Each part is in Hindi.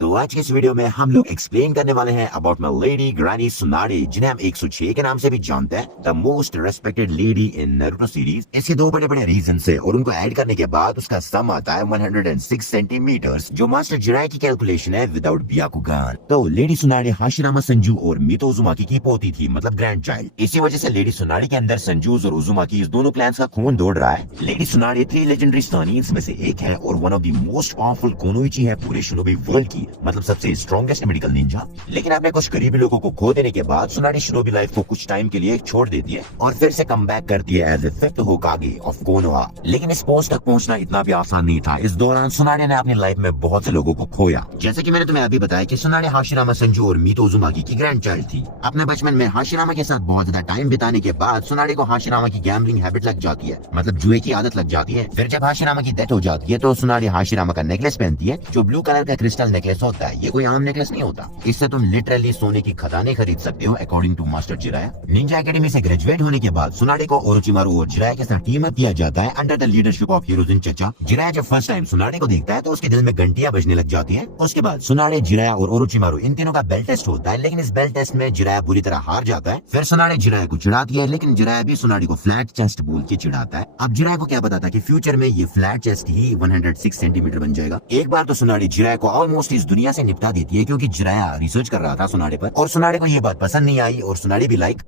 तो आज के इस वीडियो में हम लोग एक्सप्लेन करने वाले हैं अबाउट माय लेडी ग्रैनी सुनाडे, जिन्हें हम 106 के नाम से भी जानते हैं, the most respected lady in Naruto series. इसके दो बड़े बड़े रीजन है और उनको ऐड करने के बाद उसका सम आता है 106 सेंटीमीटर, जो मास्टर जिराई की कैलकुलेशन है विदाउट ब्याकुगान। तो लेडी सुनाडे हाशिरामा संजू और मितो उजुमाकी की पोती थी, मतलब ग्रैंड चाइल्ड। इसी वजह से लेडी सुनाडे के अंदर संजूज और उजुमाकी इस दोनों क्लैंस का खून दौड़ रहा है। लेडी सुनाडे 3 लेजेंडरी स्टानियंस में से एक है और one of the most powerful कुनोइची है पूरे शिनोबी वर्ल्ड की, मतलब सबसे स्ट्रॉन्गेस्ट मेडिकल निंजा। लेकिन आपने कुछ करीबी लोगों को खो देने के बाद सुनाडे शिनोबी लाइफ को कुछ टाइम के लिए छोड़ देती है और फिर से कम बैक करती है as a fifth Hokage of Konoha. लेकिन इस पोस्ट तक पहुंचना इतना भी आसान नहीं था। इस दौरान सुनाडे ने अपनी लाइफ में बहुत से लोगों को खोया। जैसे कि मैंने तुम्हें अभी बताया कि सुनाडे हाशिरामा संजू और मितो उजुमाकी की ग्रैंड चाइल्ड थी। अपने बचपन में हाशिरामा के साथ बहुत ज्यादा टाइम बिताने के बाद सुनाडे को हाशिरामा की गैम्बलिंग हैबिट लग जाती है, मतलब जुए की आदत लग जाती है। फिर जब हाशिरामा की डेथ हो जाती है तो सुनाडे हाशिरामा का नेकलेस पहनती है, जो ब्लू कलर का क्रिस्टल नेकलेस होता है। ये कोई आम नेकलेस नहीं होता, इससे तुम लिटरली सोने की खदानें खरीद सकते हो according to master Jiraiya. Ninja academy से ग्रेजुएट होने के बाद सुनाडे को ओरोचिमारू और जिराया के साथ टीम अप किया जाता है अंडर द लीडरशिप ऑफ हिरोजिन चचा। जिराया जब फर्स्ट टाइम सुनाडे को देखता है तो उसके दिल में घंटियां बजने लग जाती है। उसके बाद सुनाडे, जिराया और ओरोचिमारू इन तीनों का बेल्ट टेस्ट होता है, लेकिन इस बेल्ट टेस्ट में जिराया बुरी तरह हार जाता है। फिर सुनाडे जिराया को चिढ़ाती है, लेकिन जिराया भी सुनाडे को फ्लैट चेस्ट बोल के चिढ़ाता है। अब जिराया को क्या पता था कि फ्यूचर में ये फ्लैट चेस्ट ही 106 सेंटीमीटर बन जाएगा। एक बार तो सुनाडे जिराया को ऑलमोस्ट इस दुनिया से निपटा देती है, क्योंकि जिराया रिसर्च कर रहा था सुनाडे पर और सुनाडे को ये बात पसंद नहीं आई और सुनाडे भी लाइक।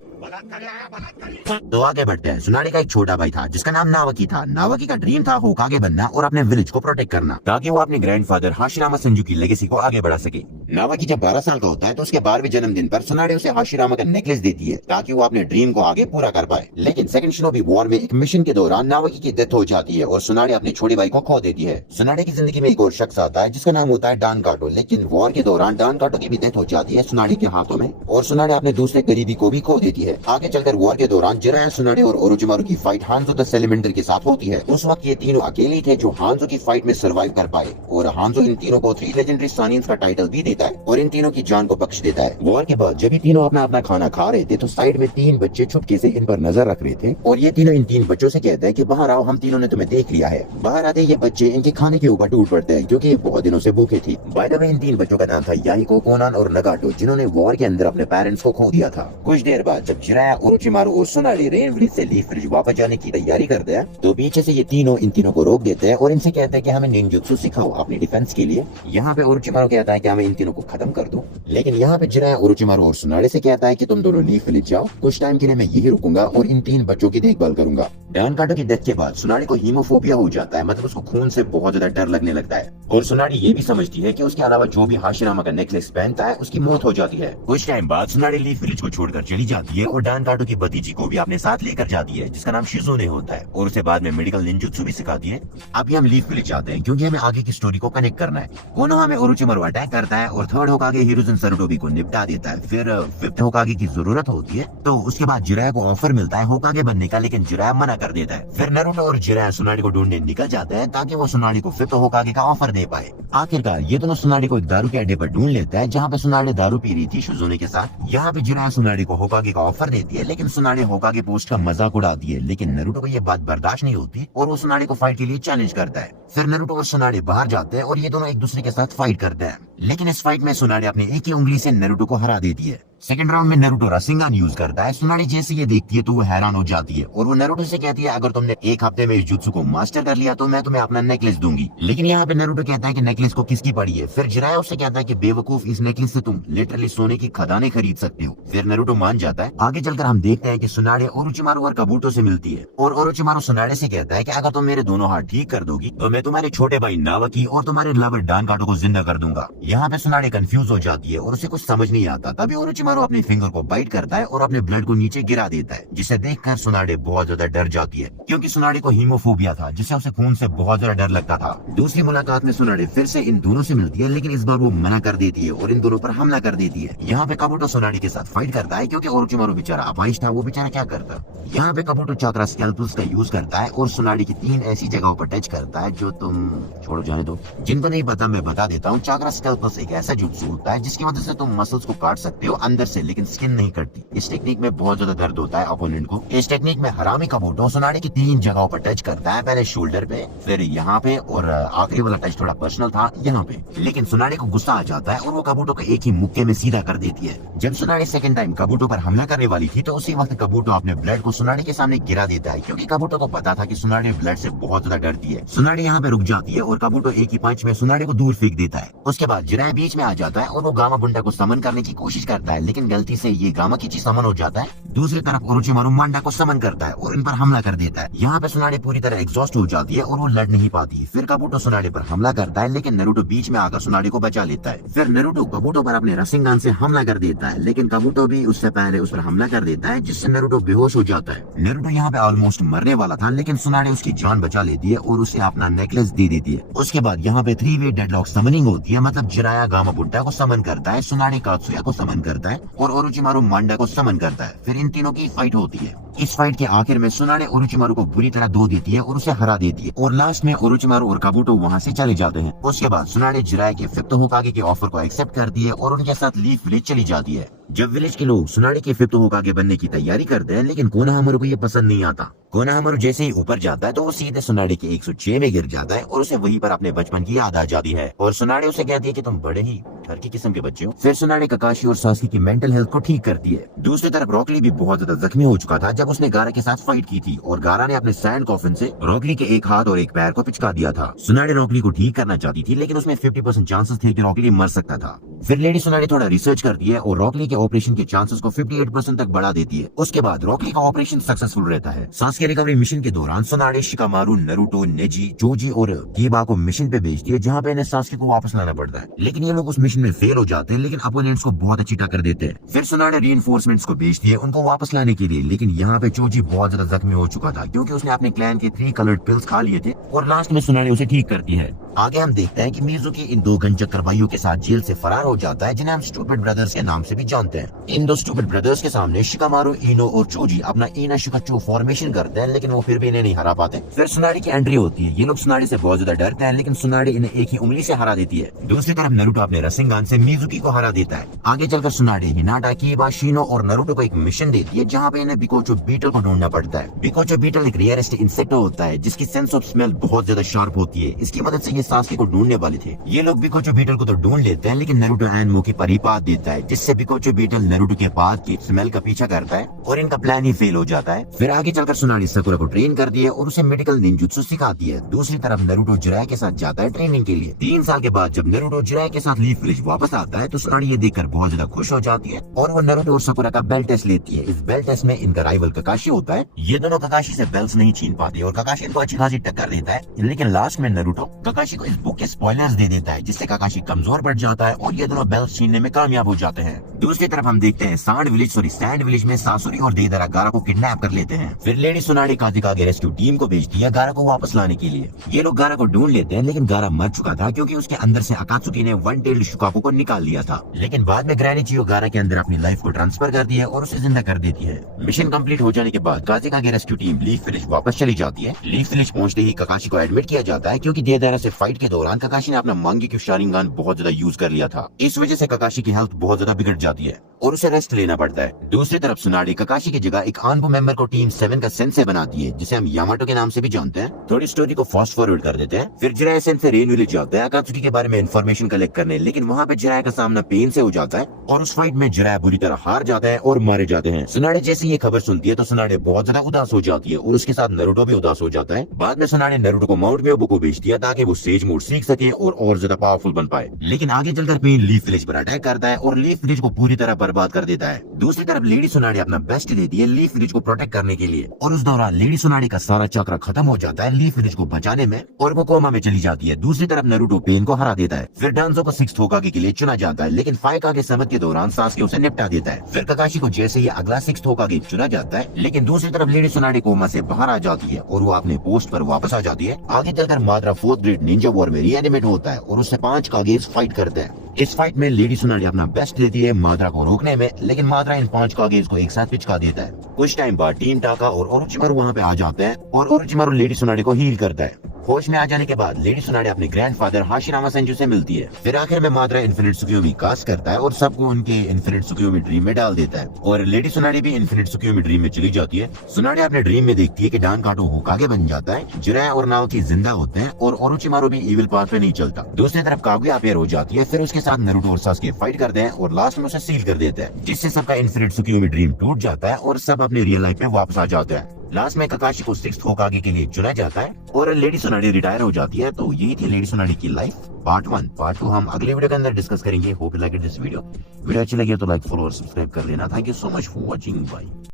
तो आगे बढ़ते हैं। सुनाडे का एक छोटा भाई था जिसका नाम नावकी था। नावकी का ड्रीम था होकागे बनना और अपने विलेज को प्रोटेक्ट करना, ताकि वो अपने ग्रैंडफादर हाशिरामा संजू की लेगेसी को आगे बढ़ा सके। नावकी जब 12 साल का होता है तो उसके 12वें जन्मदिन पर सुनाडे उसे हाशिरामा का नेकलेस देती है, ताकि वो अपने ड्रीम को आगे पूरा कर पाए। लेकिन सेकंड शिनोबी वॉर में एक मिशन के दौरान नावकी की डेथ हो जाती है और सुनाडे अपने छोटे भाई को खो देती है। सुनाडे की जिंदगी में एक और शख्स आता है जिसका नाम होता है डान काटो, लेकिन वॉर के दौरान डान काटो की भी डेथ हो जाती है सुनाडे के हाथों में और सुनाडे अपने दूसरे करीबी को भी खो देती है। आगे चलकर वॉर के दौरान जिराया, सुनाडे और ओरोचिमारू की फाइट हांजो द सेलिमेंडर के साथ होती है। उस वक्त ये तीनों अकेले थे जो हांजो की फाइट में सर्वाइव कर पाए और हांजो इन तीनों को 3 लेजेंडरी स्टानियंस का टाइटल भी देता है और इन तीनों की जान को बख्श देता है। वॉर के बाद जब ये तीनों अपना अपना खाना खा रहे थे तो साइड में 3 बच्चे चुपके से इन पर नजर रख रहे थे और ये तीनों इन 3 बच्चों से कहते हैं कि बाहर आओ, हम तीनों ने तुम्हें देख लिया है। बाहर आते ये बच्चे इनके खाने के ऊपर टूट पड़ते हैं, क्योंकि ये बहुत दिनों से भूखे थी। बाय द वे इन 3 बच्चों का नाम था याहिको, कोनान और नगाटो, जिन्होंने वॉर के अंदर अपने पेरेंट्स को खो दिया था। कुछ देर बाद जब जिराया, ओरोचिमारू और सुनाडे रेन ब्रिज से लीफ ब्रिज वापस जाने की तैयारी करते हैं तो पीछे से ये तीनों इन तीनों को रोक देते हैं और इनसे कहते हैं कि हमें निंजुत्सु सिखाओ अपनी डिफेंस के लिए। यहाँ पे ओरोचिमारू कहता है कि हमें इन तीनों को खत्म कर दो, लेकिन यहाँ पे जिराया ओरोचिमारू और सुनाडे से कहता है कि तुम दोनों लीफ विलेज जाओ, कुछ टाइम के लिए मैं यही रुकूंगा और इन 3 बच्चों की देखभाल करूंगा। डान काटो की डेथ के बाद सुनाडे को हीमोफोबिया हो जाता है, मतलब उसको खून से बहुत ज्यादा डर लगने लगता है और सुनाडे ये भी समझती है कि उसके अलावा जो भी हाशिरामा का नेकलेस पहनता है उसकी मौत हो जाती है। कुछ टाइम बाद सुनाडे लीफ विलेज को छोड़कर चली जाती है और डान काटो की भतीजी को भी अपने साथ लेकर जाती है, जिसका नाम शिजुने होता है, और उसे बाद में मेडिकल निंजुत्सु भी सिखाती है। अभी हम लीफ विलेज जाते हैं क्योंकि हमें आगे की स्टोरी को कनेक्ट करना है। कोनोहा में ओरोचिमारू अटैक करता है और थर्ड होकागे हिरोजिन सरुटोबी को निपटा देता है। फिर फिफ्थ होकागे की जरूरत होती है, तो उसके बाद जिराया को ऑफर मिलता है होकागे बनने का, लेकिन जिराया मना कर देता है। फिर नारुतो और जिराया सुनाडे को ढूंढने निकल जाते हैं ताकि वो सुनाडे को फिफ्थ होकागे का ऑफर दे पाए। आखिरकार ये दोनों सुनाडे को एक दारू के अड्डे पर ढूंढ लेता है जहाँ पे सुनाडे दारू पी रही थी शिजुने के साथ। यहाँ पे जिराया सुनाडे को होकागे का ऑफर देती है, लेकिन सुनाडे होकागे पोस्ट का मजाक उड़ाती है। लेकिन नारुतो को ये बात बर्दाश्त नहीं होती और वो सुनाडे को फाइट के लिए चैलेंज करता है। फिर नारुतो और सुनाडे बाहर जाते हैं और ये दोनों एक दूसरे के साथ फाइट करते हैं, लेकिन इस फाइट में सुनाडे अपनी एक ही उंगली से नारुतो को हरा देती है। सेकंड राउंड में नारुतो रासेंगान यूज करता है। सुनाडे जैसे ये देखती है तो वो हैरान हो जाती है और वो नारुतो से कहती है अगर तुमने 1 हफ्ते में इस जुत्सु को मास्टर कर लिया तो मैं तुम्हें अपना नेकलेस दूंगी। लेकिन यहाँ पे नारुतो कहता है कि नेकलेस को किसकी पड़ी है। फिर जिराया उससे कहता है कि बेवकूफ, इस नेकलेस से तुम लिटरली सोने की खदानें खरीद सकते हो। फिर नारुतो मान जाता है। आगे चलकर हम देखते हैं कि सुनाडे ओरोचिमारू और काबुतो से मिलती है और ओरोचिमारू सुनाडे से कहता है कि अगर तुम मेरे दोनों हाथ ठीक कर दोगी तो मैं तुम्हारे छोटे भाई नावकी और तुम्हारे लवर डान काटो को जिंदा कर दूंगा। यहाँ पे सुनाडे कंफ्यूज हो जाती है और उसे कुछ समझ नहीं आता। तभी ओरोचिमारू अपने फिंगर को बाइट करता है और अपने ब्लड को नीचे गिरा देता है, जिसे देखकर सुनाडे बहुत ज्यादा डर जाती है, क्योंकि सुनाडे को हीमोफोबिया था, जिससे उसे खून से बहुत ज्यादा डर लगता था। दूसरी मुलाकात में सुनाडे फिर से इन दोनों से मिलती है, लेकिन इस बार वो मना कर देती है और इन दोनों पर हमला कर देती है। यहाँ पे काबुतो सुनाडे के साथ फाइट करता है, क्योंकि ओरोचिमारू बेचारा अपाहिज था, वो बेचारा क्या करता। यहाँ पे काबुतो चाक्रा स्कैल्पल्स का यूज करता है और सुनाडे की 3 ऐसी जगहों पर टच करता है जो तुम छोड़ो जाने दो, जिनको नहीं पता मैं बता देता हूँ। चाक्रा स्कैल्पल्स एक ऐसा जुत्सु होता है जिसकी वजह से तुम मसल्स को काट सकते हो अंदर अंदर से, लेकिन स्किन नहीं कटती। इस टेक्निक में बहुत ज्यादा दर्द होता है अपोनेंट को। इस टेक्निक में हरामी काबूटो सुनाडे की 3 जगहों पर टच करता है, पहले शोल्डर पे, फिर यहाँ पे, और आखिरी वाला टच थोड़ा पर्सनल था यहाँ पे। लेकिन सुनाडे को गुस्सा आ जाता है और वो काबूटो को एक ही मुक्के में सीधा कर देती है। जब सुनाडे सेकंड टाइम काबूटो पर हमला करने वाली थी तो उसी वक्त काबूटो अपने ब्लड को सुनाडे के सामने गिरा देता है, क्योंकि काबूटो को पता था कि सुनाडे ब्लड से बहुत ज्यादा डरती है। सुनाडे यहाँ पे रुक जाती है और काबूटो एक ही पंच में सुनाडे को दूर फेंक देता है। उसके बाद जिराय बीच में आ जाता है और वो गामा बुंडा को समन करने की कोशिश करता है, लेकिन गलती से ये गामा किची समन हो जाता है। दूसरी तरफ ओरोचिमारू मांडा को समन करता है और इन पर हमला कर देता है। यहाँ पे सुनाडे पूरी तरह एग्जॉस्ट हो जाती है और वो लड़ नहीं पाती। फिर काबूटो सुनाडे पर हमला करता है, लेकिन नारुतो बीच में आकर सुनाडे को बचा लेता है। फिर नारुतो काबूटो पर अपने रसिंगन से हमला कर देता है, लेकिन काबूटो भी उससे पहले उस पर हमला कर देता है, जिससे नारुतो बेहोश हो जाता है। नारुतो यहाँ पे ऑलमोस्ट मरने वाला था, लेकिन सुनाडे उसकी जान बचा लेती है और उसे अपना नेकलेस दे देती है। उसके बाद यहाँ पे 3 वे डेडलॉक समनिंग होती है, मतलब जिराया गामा बुंडा को समन करता है, सुनाडे कात्सुया को समन करता है और ओरोचिमारू मांडा को समन करता है। फिर इन तीनों की फाइट होती है। इस फाइट के आखिर में सुनाडे ओरोचिमारू को बुरी तरह धो देती है और उसे हरा देती है, और लास्ट में ओरोचिमारू और काबूटो वहाँ से चले जाते हैं। उसके बाद सुनाडे जिराय के फिफ्थ होकागे के ऑफर को एक्सेप्ट करती है और उनके साथ लीफ विलेज चली जाती है। जब विलेज के लोग सुनाडे के फिफ्थ होकागे बनने की तैयारी करते हैं, लेकिन कोनोहामारू को ये पसंद नहीं आता। कोनोहामारू जैसे ही ऊपर जाता है तो वो सीधे सुनाडे के 106 में गिर जाता है और उसे वहीं पर अपने बचपन की याद आ जाती है, और सुनाडे उसे कहती है कि तुम बड़े ही ठर की किस्म के बच्चे हो। फिर सुनाडे काकाशी और सासकी की मेंटल हेल्थ को ठीक करती है। दूसरी तरफ रॉकली भी बहुत ज्यादा जख्मी हो चुका था जब उसने गारा के साथ फाइट की थी, और गारा ने अपने सैंड कॉफिन से रॉकली के एक हाथ और एक पैर को पिचका दिया था। सुनाडे रॉकली को ठीक करना चाहती थी, लेकिन उसमें 50% चांसेस थे कि रॉकली मर सकता था। फिर लेडी सुनाडे थोड़ा रिसर्च करती है और रॉकली के ऑपरेशन के चांसेस को 58% तक बढ़ा देती है। उसके बाद रॉकली का ऑपरेशन सक्सेसफुल रहता है। सासकी रिकवरी मिशन के दौरान सुनाडे शिकामारू, नारुतो, नेजी, जोजी और कीबा को मिशन पे भेजती है, जहाँ पे इन्हें सासकी को वापस लाना पड़ता है, लेकिन ये लोग उस मिशन में फेल हो जाते हैं, लेकिन अपोनेंट्स को बहुत अच्छी टक्कर देते हैं। फिर सुनाडे रीइंफोर्समेंट्स को भेजती है उनको वापस लाने के लिए, लेकिन यहाँ पे जोजी बहुत ज्यादा जख्मी हो चुका था, क्योंकि उसने अपने क्लैन के 3 कलर्ड पिल्स खा लिए थे, और लास्ट में सुनाडे उसे ठीक करती है। आगे हम देखते हैं कि मिजुकी इन 2 गंचक्कर भाइयों के साथ जेल से फरार हो जाता है, जिन्हें हम स्टूपिड ब्रदर्स के नाम से भी जानते हैं। इन 2 स्टूपिड ब्रदर्स के सामने शिकामारू, इनो और चोजी अपना इना शिकाचो फॉर्मेशन करते हैं, लेकिन वो फिर भी इन्हें नहीं हरा पाते। फिर सुनाडे की एंट्री होती है। ये लोग सुनाडे से बहुत ज्यादा डरते हैं, लेकिन सुनाडे इन्हें एक ही उंगली से हरा देती है। दूसरी तरफ नारुतो अपने रसिंगन से मिजुकी को हरा देता है। आगे चलकर सुनाडे हिनाटा, कीबा, शिनो और नारुतो को एक मिशन देती है, जहाँ पे इन्हें बिकोचो बीटल को ढूंढना पड़ता है। बिकोचो बीटल एक रेयरेस्ट इंसेक्ट होता है, जिसकी सेंस ऑफ स्मेल बहुत ज्यादा शार्प होती है। इसकी मदद से ये सासकी को ढूंढने वाले थे। ये लोग बिकोचो बीटल को तो ढूंढ लेते हैं, लेकिन नारुतो एंड मोकी पर ही पात देता है, जिससे बिकोचो बीटल नारुतो के पात की स्मेल का पीछा करता है और इनका प्लान ही फेल हो जाता है। फिर आगे चलकर सुनाडे साकुरा को ट्रेन करती है और उसे मेडिकल निंजुत्सु सिखाती है। दूसरी तरफ नारुतो जिराय के साथ जाता है ट्रेनिंग के लिए। 3 साल के बाद जब नारुतो जिराय के साथ लीफ विलेज वापस आता है तो सुनाडे ये देखकर बहुत ज्यादा खुश हो जाती है और वो नारुतो और साकुरा का बेल्ट टेस्ट लेती है। इस बेल्ट टेस्ट में इनका राइवल काकाशी होता है। ये दोनों काकाशी से बेल्ट्स नहीं छीन पाते और काकाशी इनको अच्छी खासी टक्कर देता है, लेकिन लास्ट में नारुतो काकाशी को इस बुक के स्पॉयलर्स दे देता है, जिससे काकाशी कमजोर पड़ जाता है और ये दोनों बेल्ट्स छीनने में कामयाब हो जाते हैं। दूसरी तरफ हम देखते हैं सैंड विलेज में सासुरी और देदारा गारा को किडनैप कर लेते हैं। फिर लेडी सुनाडे काजिकागे रेस्क्यू टीम को भेजती है गारा को वापस लाने के लिए। ये लोग गारा को ढूंढ लेते हैं, लेकिन गारा मर चुका था, क्योंकि उसके अंदर से अकात्सुकी ने वन टेल्ड शुकाकु को निकाल लिया था। लेकिन बाद में ग्रैनी चियो गारा के अंदर अपनी लाइफ को ट्रांसफर करती है और उसे जिंदा कर देती है। मिशन कंप्लीट हो जाने के बाद काजिकागे रेस्क्यू टीम लीफ विलेज वापस चली जाती है। लीफ विलेज पहुंचते ही काकाशी को एडमिट किया जाता है, क्योंकि देदारा से फाइट के दौरान काकाशी ने अपना मांगी शारिंगान बहुत ज्यादा यूज कर लिया था। इस वजह से काकाशी की हेल्थ बहुत ज्यादा बिगड़ जाती है और उसे रेस्ट लेना पड़ता है। दूसरी तरफ सुनाडे काकाशी की जगह एक आनबो मेंबर को टीम 7 का सेंसे बनाती है, जिसे हम यामाटो के नाम से भी जानते हैं। थोड़ी स्टोरी को फास्ट फॉरवर्ड कर देते हैं। फिर जिराय सेंसे रेन विलेज जाता है अकात्सुकी के बारे में इन्फॉर्मेशन कलेक्ट करने, लेकिन वहाँ पे जिराय का सामना पेन से हो जाता है और उस फाइट में जिराय बुरी तरह हार जाता है और मारे जाते हैं। सुनाडे जैसे ये खबर सुनती है तो सुनाडे बहुत ज्यादा उदास हो जाती है और उसके साथ नारुतो भी उदास हो जाता है। बाद में सुनाडे नारुतो को माउंट म्योबो को भेज दिया ताकि वो सेज मोड सीख सके और ज्यादा पावरफुल बन पाए। लेकिन आगे चलकर पेन लीफ विलेज पर अटैक करता है और लीफ विलेज को पूरी तरह बर्बाद कर देता है। दूसरी तरफ लेडी सुनाडे अपना बेस्ट देती है लीफ विलेज को प्रोटेक्ट करने के लिए, और उस दौरान लेडी सुनाडे का सारा चक्र खत्म हो जाता है लीफ विलेज को बचाने में और वो कोमा में चली जाती है। दूसरी तरफ नारुतो पेन को हरा देता है। फिर डांजो को 6th होकागे के लिए चुना जाता है, लेकिन 5 कागे समिट के दौरान सासुके उसे निपटा देता है। फिर काकाशी को जैसे ही अगला 6th होकागे चुना जाता है, लेकिन दूसरी तरफ लेडी सुनाडे कोमा से बाहर आ जाती है और वो अपने पोस्ट पर वापस आ जाती है। आगे चलकर माद्रा 4th ग्रेड निंजा वॉर में रीएनिमेट होता है और उससे 5 कागेज फाइट करते हैं। इस फाइट में लेडी सुनाडे अपना बेस्ट देती है माद्रा को रोकने में, लेकिन माद्रा इन 5 कागेज को एक साथ पिचका देता है। कुछ टाइम बाद टीम टाका और ओरोचिमारू वहाँ पे आ जाते हैं और ओरोचिमारू लेडी सुनाडे को हील करता है। होश में आ जाने के बाद लेडी सुनाडे अपने ग्रैंडफादर हाशिरामा सेंजू से मिलती है। फिर आखिर में माद्रा इन्फिनिट सुकियोमी कास्ट करता है और सबको उनके इन्फिनिट सुकियोमी ड्रीम में डाल देता है और लेडी सुनाडे भी इन्फिनिट सुकियोमी ड्रीम में चली जाती है। सुनाडे अपने ड्रीम में देखती है कि डान काटो होकागे बन जाता है, जिराय और नाओकी जिंदा होते हैं और ओरोचिमारू भी इविल पाथ पे नहीं चलता। दूसरी तरफ कागुया अपेयर हो जाती है, फिर उसके साथ नारुतो और सास्के फाइट करते हैं और लास्ट में उसे सील कर देते हैं, जिससे सबका इन्फिनिट सुकियोमी ड्रीम टूट जाता है और सब अपने रियल लाइफ में वापस आ जाते हैं। लास्ट में ककाशी को 6th होकागे के लिए चुना जाता है और लेडी सुनाडे रिटायर हो जाती है। तो यही थी लेडी सुनाडे की लाइफ पार्ट 1। पार्ट 2 हम अगले वीडियो के अंदर डिस्कस करेंगे। Hope you like this video अच्छी लगी तो लाइक फॉलो और सब्सक्राइब कर लेना। Thank you so much for watching. Bye.